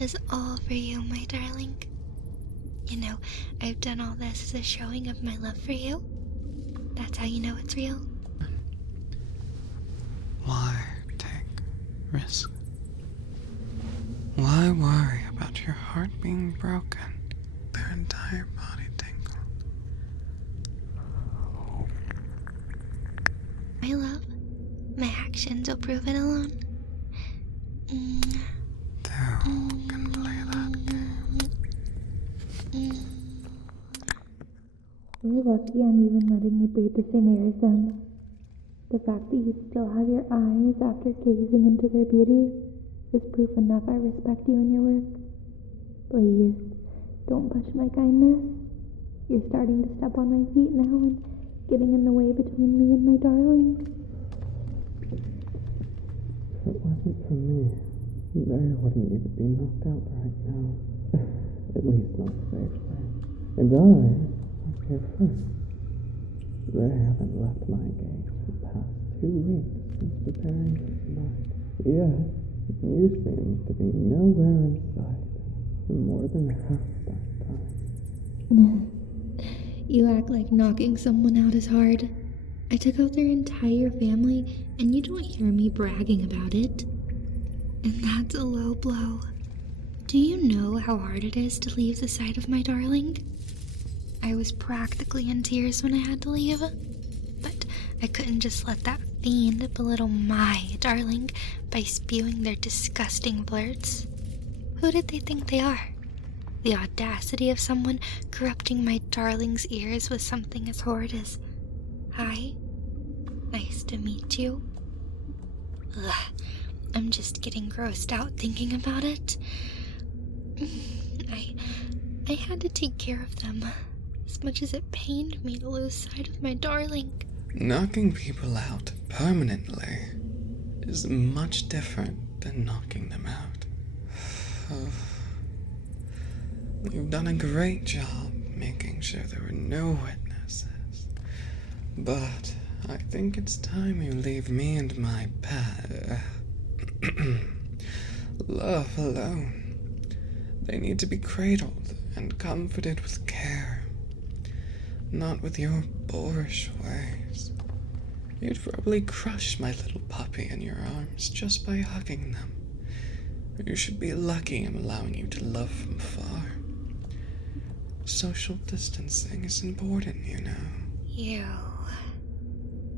is all for you, my darling. You know, I've done all this as a showing of my love for you. That's how you know it's real. Why take risks? Why worry about your heart being broken? Their entire body tingled. My love, my actions will prove it alone. Two can play that game. You're lucky I'm even letting you breathe the same air as them. The fact that you still have your eyes after gazing into their beauty is proof enough I respect you and your work. Please, don't push my kindness. You're starting to step on my feet now and getting in the way between me and my darling. If it wasn't for me, they wouldn't even be knocked out right now. At least not safely. And I'm here first. They haven't left my gaze for the past 2 weeks since preparing for tonight. Yet, you seem to be nowhere in sight for more than half that time. You act like knocking someone out is hard. I took out their entire family, and you don't hear me bragging about it. And that's a low blow. Do you know how hard it is to leave the sight of my darling? I was practically in tears when I had to leave, but I couldn't just let that fiend belittle my darling by spewing their disgusting flirts. Who did they think they are? The audacity of someone corrupting my darling's ears with something as horrid as, "Hi, nice to meet you." Ugh, I'm just getting grossed out thinking about it. I had to take care of them, as much as it pained me to lose sight of my darling. Knocking people out permanently is much different than knocking them out. You've done a great job making sure there were no witnesses. But I think it's time you leave me and my love alone. They need to be cradled and comforted with care, not with your boorish ways. You'd probably crush my little puppy in your arms just by hugging them. You should be lucky I'm allowing you to love from afar. Social distancing is important, you know. Ew.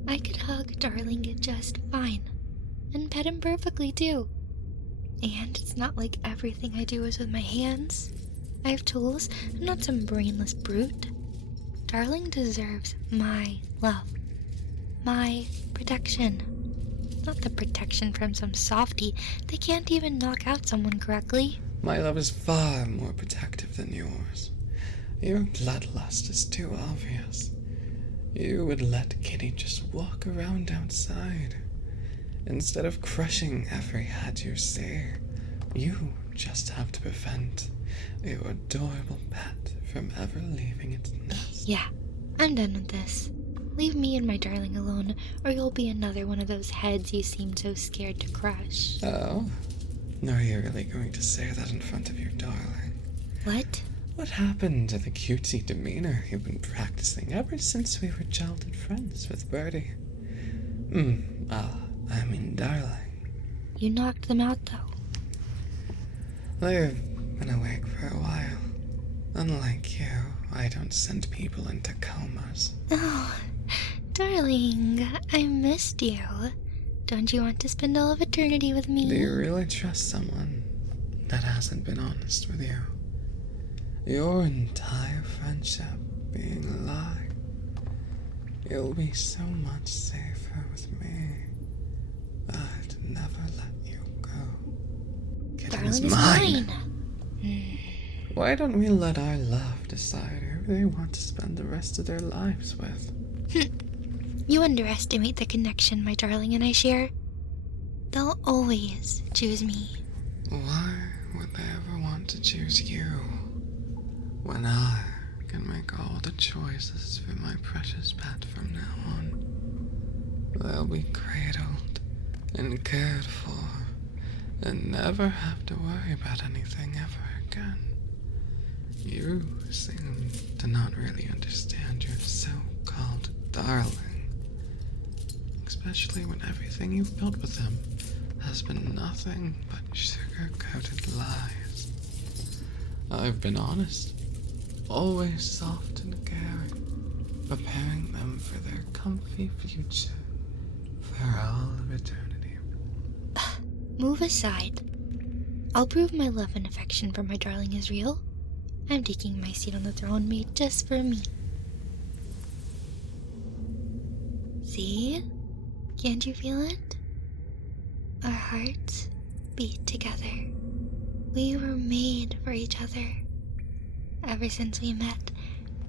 I could hug darling just fine, and pet him perfectly too. And it's not like everything I do is with my hands. I have tools. I'm not some brainless brute. Darling deserves my love. My protection. Not the protection from some softie. They can't even knock out someone correctly. My love is far more protective than yours. Your bloodlust is too obvious. You would let Kitty just walk around outside. Instead of crushing every head you see, you just have to prevent your adorable pet from ever leaving its nest. Yeah, I'm done with this. Leave me and my darling alone, or you'll be another one of those heads you seem so scared to crush. Oh? Are you really going to say that in front of your darling? What? What happened to the cutesy demeanor you've been practicing ever since we were childhood friends with Birdie? I mean darling. You knocked them out, though. They've been awake for a while. Unlike you, I don't send people into comas. Oh, darling, I missed you. Don't you want to spend all of eternity with me? Do you really trust someone that hasn't been honest with you? Your entire friendship being a lie. You'll be so much safer with me. I'd never let you go. Kitten is mine. Why don't we let our love decide who they want to spend the rest of their lives with? You underestimate the connection my darling and I share. They'll always choose me. Why would they ever want to choose you when I can make all the choices for my precious pet from now on? They'll be cradled and cared for and never have to worry about anything ever again. You seem to not really understand your so-called darling, especially when everything you've built with him has been nothing but sugar-coated lies. I've been honest, always soft and caring, preparing them for their comfy future for all of eternity. Move aside. I'll prove my love and affection for my darling is real. I'm taking my seat on the throne made just for me. See? Can't you feel it? Our hearts beat together. We were made for each other. Ever since we met,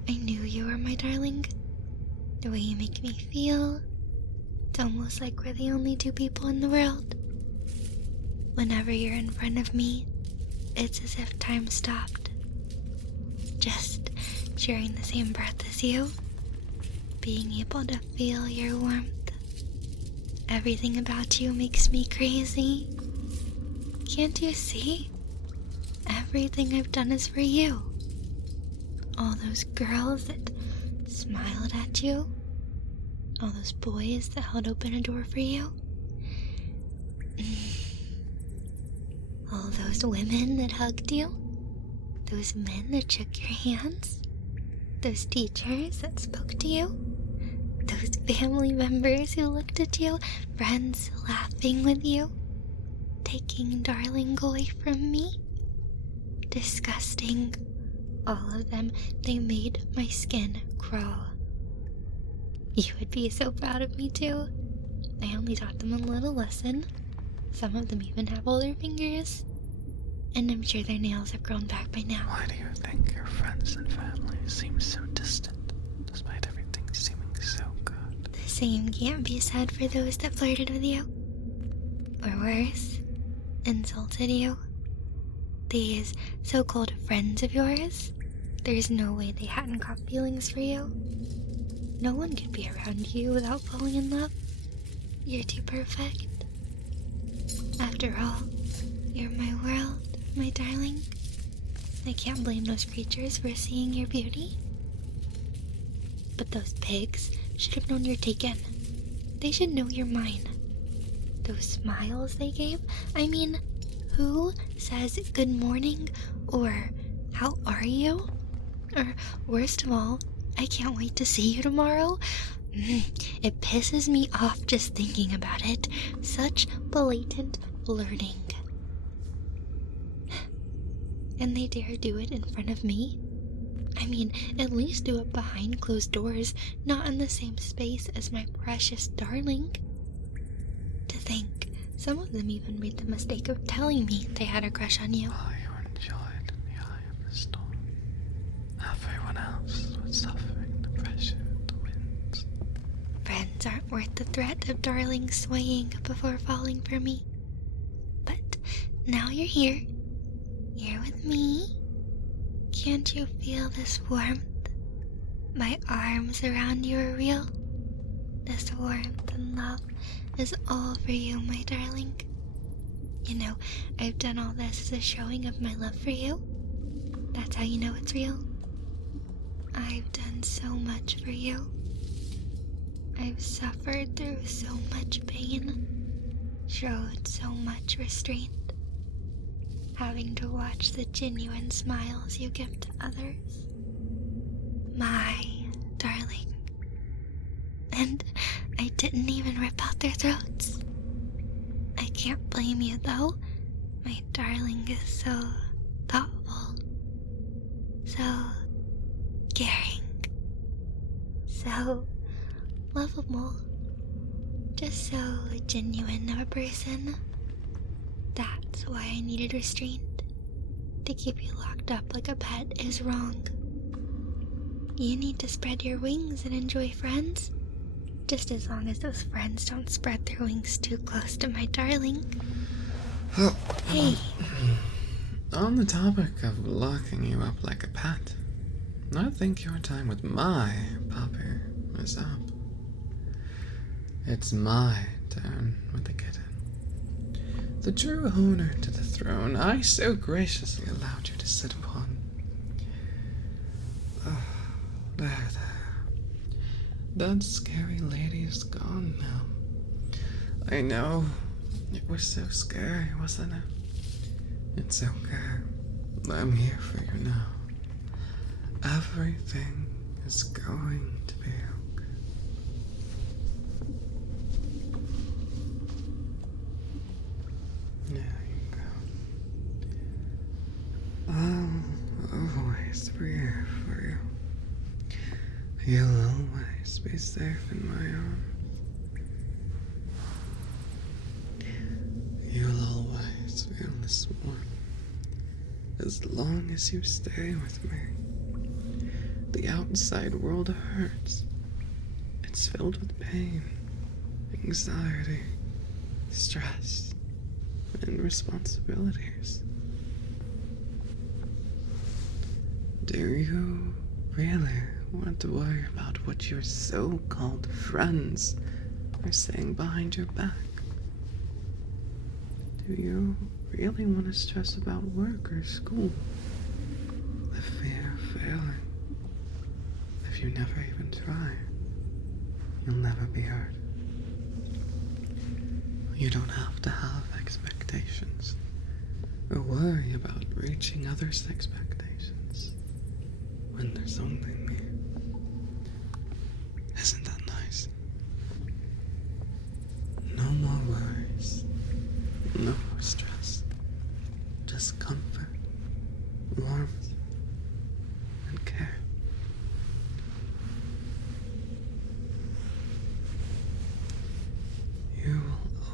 I knew you were my darling. The way you make me feel, it's almost like we're the only two people in the world. Whenever you're in front of me, it's as if time stopped. Just sharing the same breath as you, being able to feel your warmth. Everything about you makes me crazy. Can't you see? Everything I've done is for you. All those girls that smiled at you. All those boys that held open a door for you. All those women that hugged you. Those men that shook your hands. Those teachers that spoke to you. Those family members who looked at you. Friends laughing with you. Taking darling away from me. Disgusting. All of them, they made my skin crawl. You would be so proud of me too. I only taught them a little lesson. Some of them even have older fingers. And I'm sure their nails have grown back by now. Why do you think your friends and family seem so distant, despite everything seeming so good? The same can't be said for those that flirted with you. Or worse, insulted you. These so-called friends of yours, there's no way they hadn't got feelings for you. No one could be around you without falling in love. You're too perfect. After all, you're my world, my darling. I can't blame those creatures for seeing your beauty. But those pigs should have known you're taken. They should know you're mine. Those smiles they gave, I mean, who says good morning or how are you? Or worst of all, I can't wait to see you tomorrow. It pisses me off just thinking about it. Such blatant flirting. And they dare do it in front of me? I mean, at least do it behind closed doors, not in the same space as my precious darling. To think, some of them even made the mistake of telling me they had a crush on you. While you enjoyed in the eye of the storm, everyone else was suffering the pressure of the winds. Friends aren't worth the threat of darling swaying before falling for me. But now you're here. You're with me. Can't you feel this warmth? My arms around you are real. This warmth and love is all for you, my darling. You know, I've done all this as a showing of my love for you. That's how you know it's real. I've done so much for you. I've suffered through so much pain, showed so much restraint, having to watch the genuine smiles you give to others. My darling. And I didn't even rip out their throats. I can't blame you though. My darling is so thoughtful, so caring, so lovable, just so genuine of a person. That's why I needed restraint. To keep you locked up like a pet is wrong. You need to spread your wings and enjoy friends. Just as long as those friends don't spread their wings too close to my darling. Hey. On the topic of locking you up like a pet, I think your time with my puppy is up. It's my turn with the kitten. the true owner to the throne I so graciously allowed you to sit upon. Oh, there. That scary lady is gone now. I know. It was so scary, wasn't it? It's okay. I'm here for you now. Everything is going to be okay. There you go. I'll always be here for you. You'll always be safe in my arms. You'll always feel this warmth as long as you stay with me. The outside world hurts. It's filled with pain, anxiety, stress, and responsibilities. Do you really want to worry about what your so-called friends are saying behind your back? Do you really want to stress about work or school? The fear of failing. If you never even try, you'll never be hurt. You don't have to have expectations or worry about reaching others' expectations when there's only me. Isn't that nice? No more worries, no more stress, just comfort, warmth, and care. You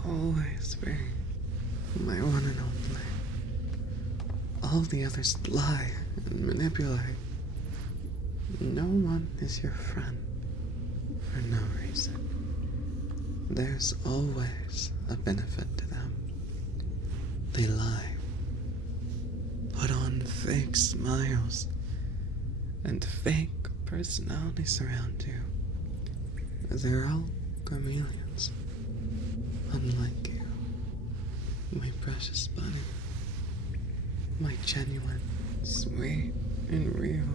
will always be my one and only. All the others lie and manipulate. No one is your friend for no reason. There's always a benefit to them. They lie, put on fake smiles, and fake personalities around you. They're all chameleons, unlike you, my precious bunny, my genuine, sweet, and real.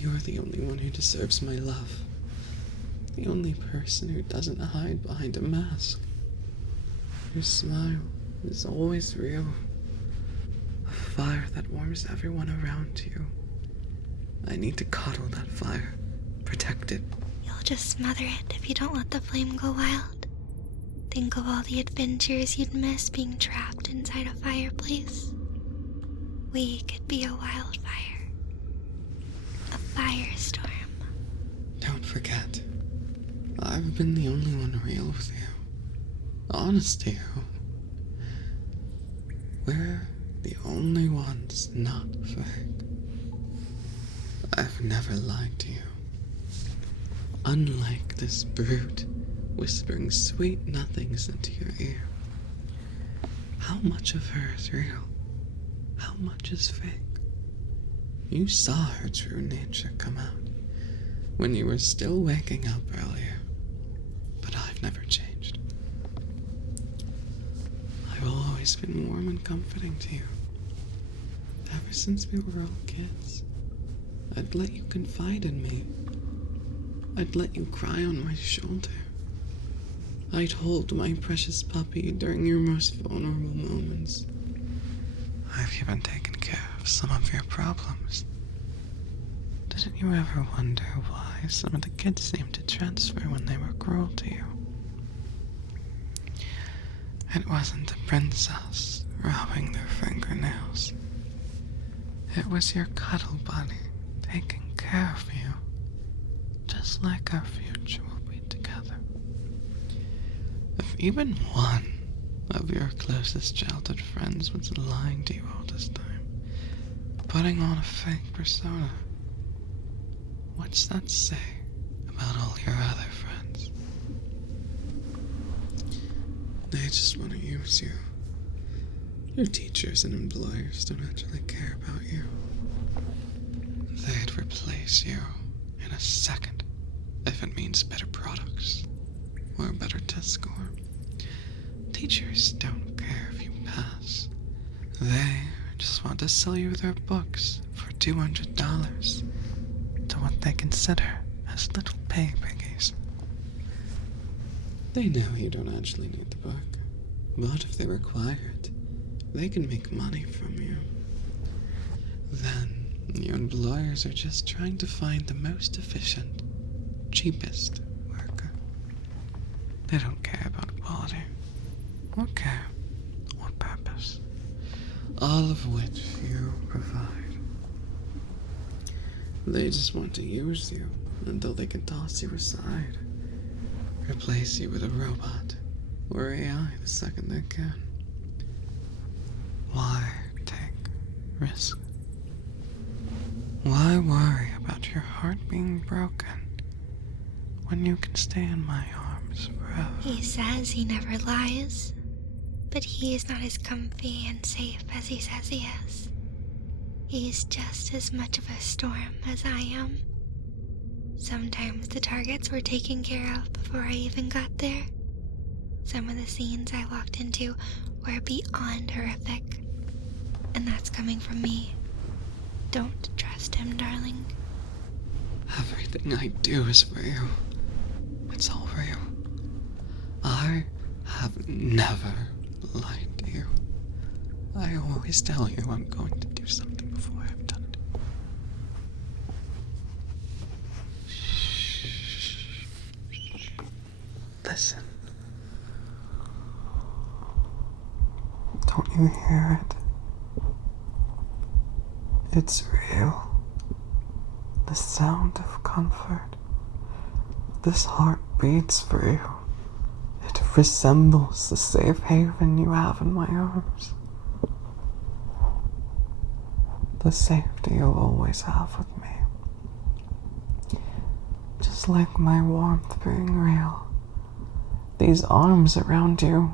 You're the only one who deserves my love. The only person who doesn't hide behind a mask. Your smile is always real. A fire that warms everyone around you. I need to cuddle that fire. Protect it. You'll just smother it if you don't let the flame go wild. Think of all the adventures you'd miss being trapped inside a fireplace. We could be a wildfire. A firestorm. Don't forget, I've been the only one real with you. Honest to you. We're the only ones not fake. I've never lied to you. Unlike this brute whispering sweet nothings into your ear. How much of her is real? How much is fake? You saw her true nature come out when you were still waking up earlier, but I've never changed. I've always been warm and comforting to you. Ever since we were all kids, I'd let you confide in me. I'd let you cry on my shoulder. I'd hold my precious puppy during your most vulnerable moments. I've even taken care of some of your problems. Didn't you ever wonder why some of the kids seemed to transfer when they were cruel to you? It wasn't the princess rubbing their fingernails. It was your cuddle bunny taking care of you, just like our future will be together. If even one of your closest childhood friends was lying to you all this time, putting on a fake persona, what's that say about all your other friends? They just want to use you. Your teachers and employers don't actually care about you. They'd replace you in a second if it means better products or a better test score. teachers don't care if you pass. They just want to sell you their books for $200 to what they consider as little pay piggies. They know you don't actually need the book, but if they require it, they can make money from you. Then, your employers are just trying to find the most efficient, cheapest worker. They don't care about quality, or care, or purpose, all of which you provide. They just want to use you until they can toss you aside, replace you with a robot or AI the second they can. Why take risk? Why worry about your heart being broken when you can stay in my arms forever? He says he never lies, but he is not as comfy and safe as he says he is. He's just as much of a storm as I am. Sometimes the targets were taken care of before I even got there. Some of the scenes I walked into were beyond horrific, and that's coming from me. Don't trust him, darling. Everything I do is for you. It's all for you. I have never lied to you. I always tell you I'm going to do something before I've done it. Shh. Listen. Don't you hear it? It's real. The sound of comfort. This heart beats for you. It resembles the safe haven you have in my arms. The safety you'll always have with me. Just like my warmth being real. These arms around you.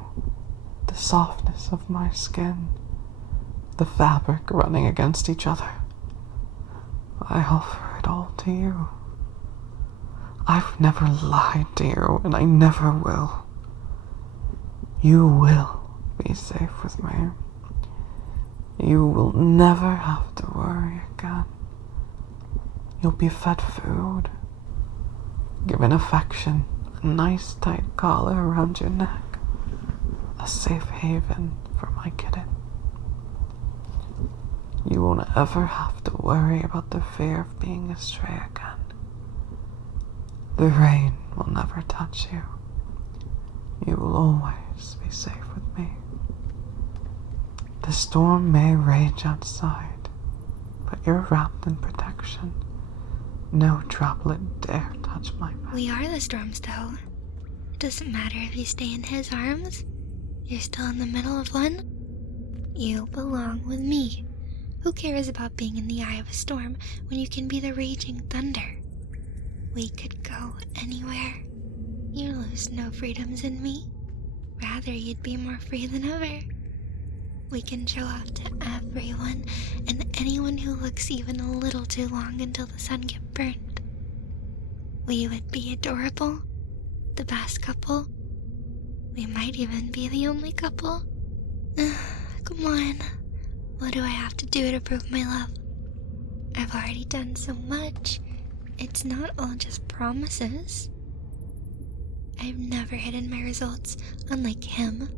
The softness of my skin. The fabric running against each other. I offer it all to you. I've never lied to you, and I never will. You will be safe with me. You will never have to worry again. You'll be fed food, given affection, a nice tight collar around your neck, a safe haven for my kitten. You won't ever have to worry about the fear of being astray again. The rain will never touch you. You will always be safe with me. The storm may rage outside, but you're wrapped in protection. No droplet dare touch my back. We are the storms, though. It doesn't matter if you stay in his arms. You're still in the middle of one. You belong with me. Who cares about being in the eye of a storm when you can be the raging thunder? We could go anywhere. You lose no freedoms in me. Rather, you'd be more free than ever. We can show off to everyone and anyone who looks even a little too long until the sun gets burned. We would be adorable, the best couple. We might even be the only couple. Come on. What do I have to do to prove my love? I've already done so much. It's not all just promises. I've never hidden my results, unlike him.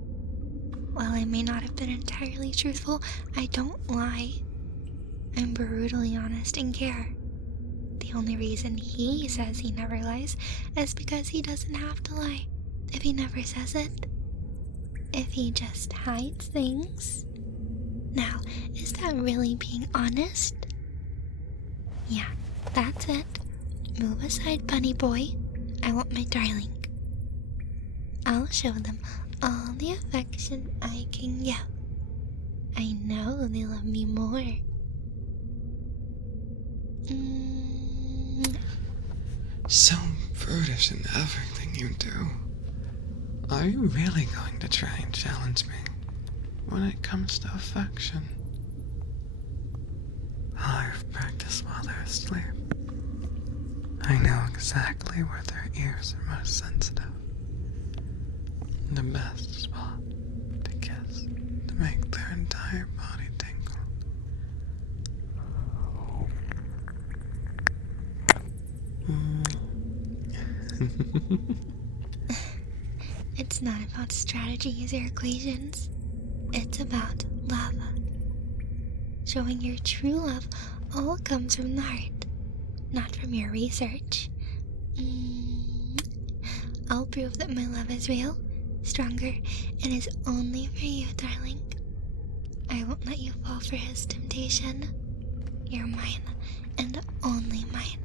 While I may not have been entirely truthful, I don't lie. I'm brutally honest and care. The only reason he says he never lies is because he doesn't have to lie if he never says it. If he just hides things. Now, is that really being honest? Yeah, that's it. Move aside, bunny boy. I want my darling. I'll show them all the affection I can give. I know they love me more. So brutish in everything you do. Are you really going to try and challenge me when it comes to affection? I've practiced while they're asleep. I know exactly where their ears are most sensitive. The best spot ears to make their entire body tingle. It's not about strategies or equations. It's about love. Showing your true love all comes from the heart, not from your research. I'll prove that my love is real, stronger, and is only for you, darling. I won't let you fall for his temptation. You're mine, and only mine.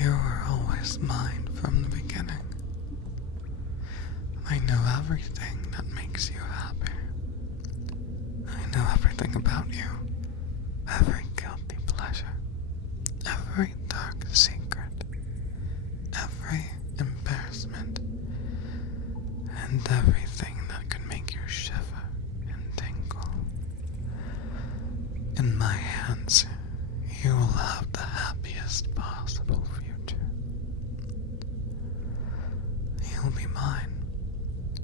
You were always mine from the beginning. I know everything that makes you happy. I know everything about you. Every guilty pleasure. Every dark secret. Every embarrassment. And everything that could make you shiver and tingle. In my hands, you will have the happiest possible future. You'll be mine,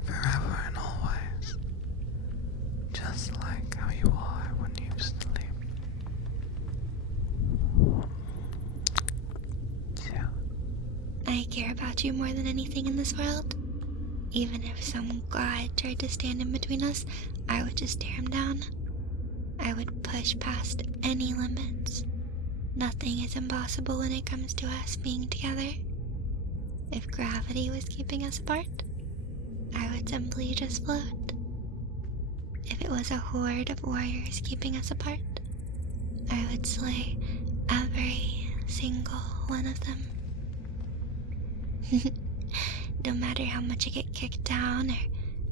forever and always, just like how you are when you sleep. I care about you more than anything in this world. Even if some god tried to stand in between us, I would just tear him down. I would push past any limits. Nothing is impossible when it comes to us being together. If gravity was keeping us apart, I would simply just float. If it was a horde of warriors keeping us apart, I would slay every single one of them. No matter how much I get kicked down or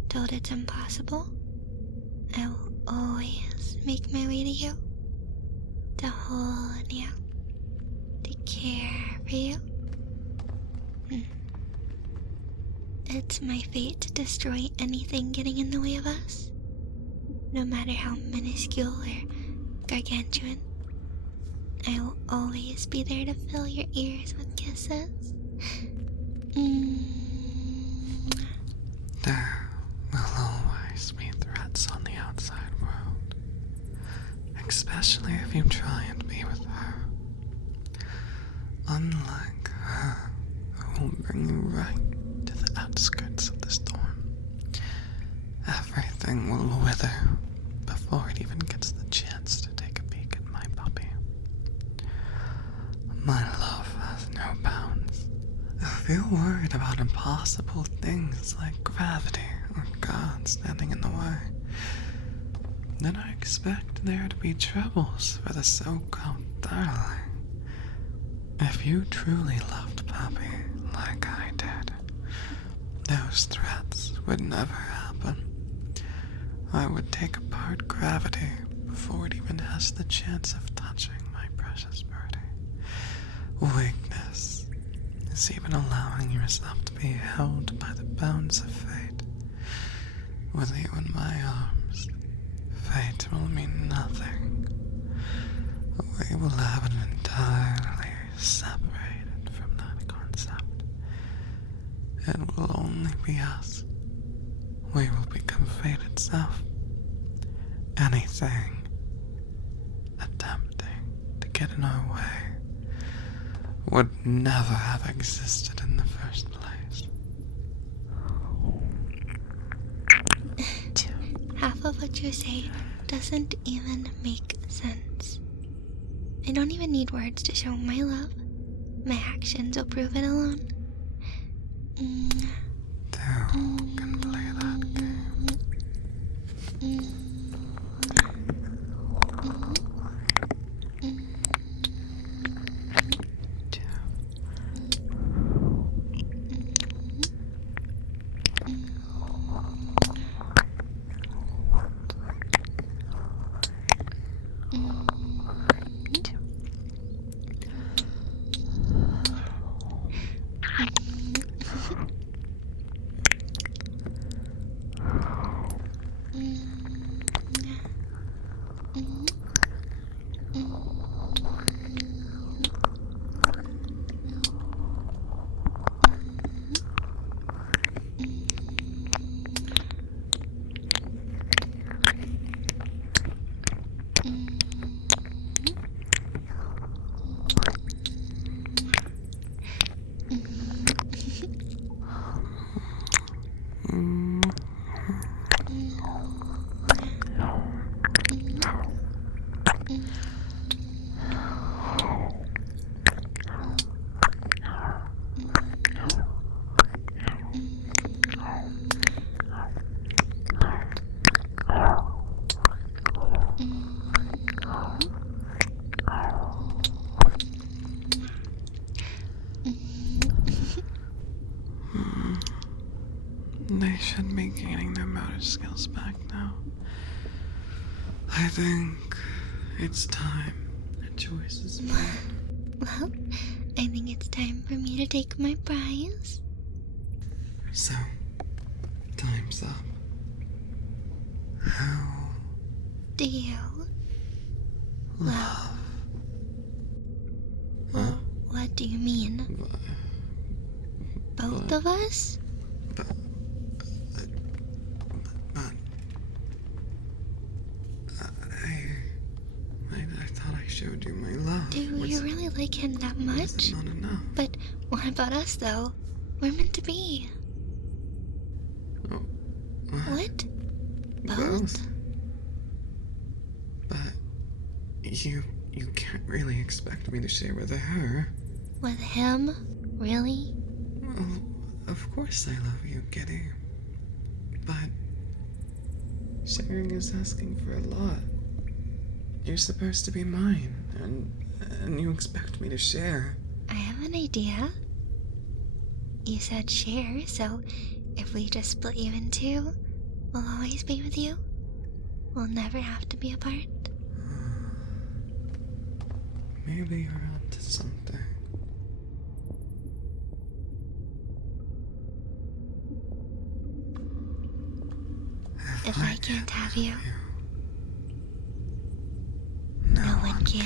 told it's impossible, I will always make my way to you, to hold you, to care for you. It's my fate to destroy anything getting in the way of us, no matter how minuscule or gargantuan. I will always be there to fill your ears with kisses. There will always be threats on the outside world, especially if you try and be with her. Unlike her, who will bring you right to the outskirts of the storm. Everything will wither before it even gets the chance to take a peek at my puppy. My love has no bounds. If you're worried about impossible things like gravity or God standing in the way, then I expect there to be troubles for the so-called darling. If you truly loved Puppy like I did, those threats would never happen. I would take apart gravity before it even has the chance of touching my precious birdie. Weakness is even allowing yourself to be held by the bounds of fate. With you in my arms, fate will mean nothing. We will have an entirely separated from that concept. It will only be us. We will become fate itself. Anything attempting to get in our way would never have existed in the first place. Half of what you say doesn't even make sense. I don't even need words to show my love. My actions will prove it alone. Two can play that game. should be gaining their motor skills back now. I think it's time. A choice is made. Well, I think it's time for me to take my prize. So, time's up. How Do you love? Well, what do you mean? Both of us? But I thought I showed you my love. Do you really like him that much? Not enough. But what about us, though? We're meant to be. Oh, What? both. But you can't really expect me to share with her. With him? Really? Well, of course I love you, Kitty. But sharing is asking for a lot. You're supposed to be mine, and you expect me to share. I have an idea. You said share, so if we just split you in two, we'll always be with you. We'll never have to be apart. Maybe you're onto something. If I can't have you, no no one can.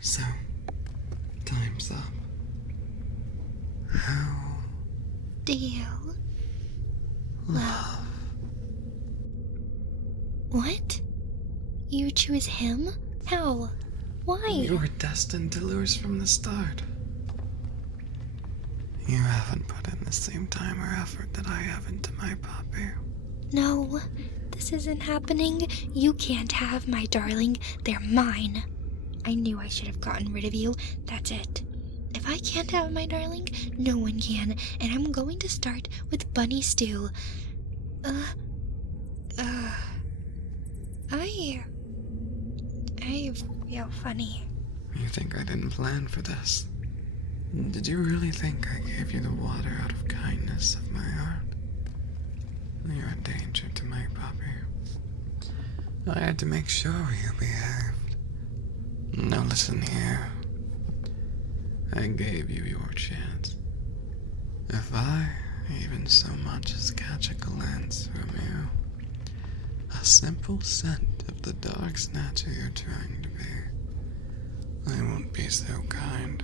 So, time's up. How Do you? love? What? You choose him? How? Why? You were destined to lose from the start. You haven't put in the same time or effort that I have into my puppy. No, this isn't happening. You can't have my darling. They're mine. I knew I should have gotten rid of you. That's it. If I can't have my darling, no one can. And I'm going to start with Bunny Stew. I feel funny. You think I didn't plan for this? Did you really think I gave you the water out of kindness of my heart? You're a danger to my puppy. I had to make sure you behaved. Now listen here. I gave you your chance. If I even so much as catch a glance from you, a simple scent of the dog snatcher you're trying to be, I won't be so kind.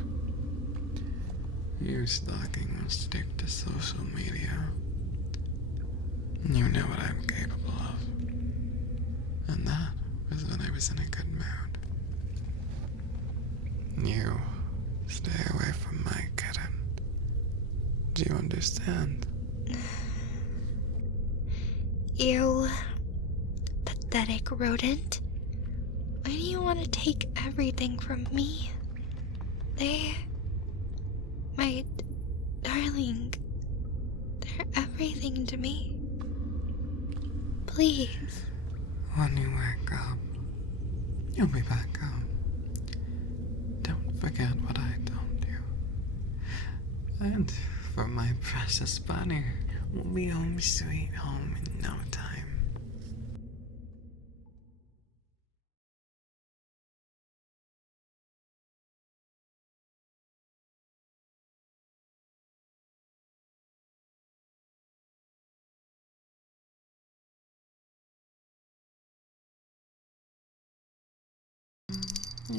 Your stalking will stick to social media. You know what I'm capable of. And that was when I was in a good mood. You stay away from my kitten. Do you understand? You pathetic rodent. Why do you want to take everything from me? My darling, they're everything to me. Please. When you wake up, you'll be back home. Don't forget what I told you. And for my precious bunny, we'll be home sweet home in no time.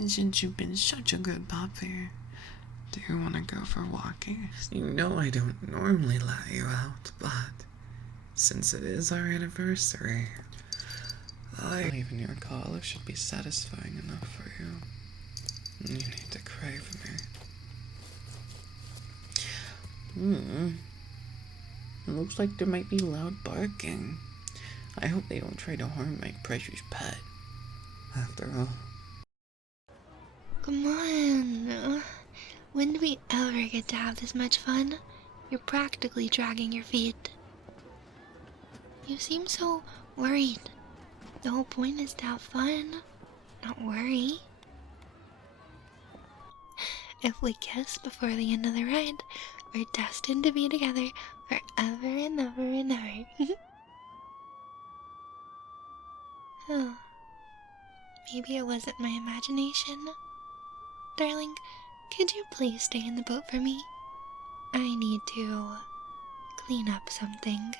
Since you've been such a good puppy, do you want to go for walking? You know I don't normally let you out, but since it is our anniversary, even your collar should be satisfying enough for you. You need to crave me. It looks like there might be loud barking. I hope they don't try to harm my precious pet. After all. Come on. When do we ever get to have this much fun? You're practically dragging your feet. You seem so worried. The whole point is to have fun, not worry. If we kiss before the end of the ride, we're destined to be together forever and ever and ever. Oh, maybe it wasn't my imagination. Darling, could you please stay in the boat for me? I need to clean up something.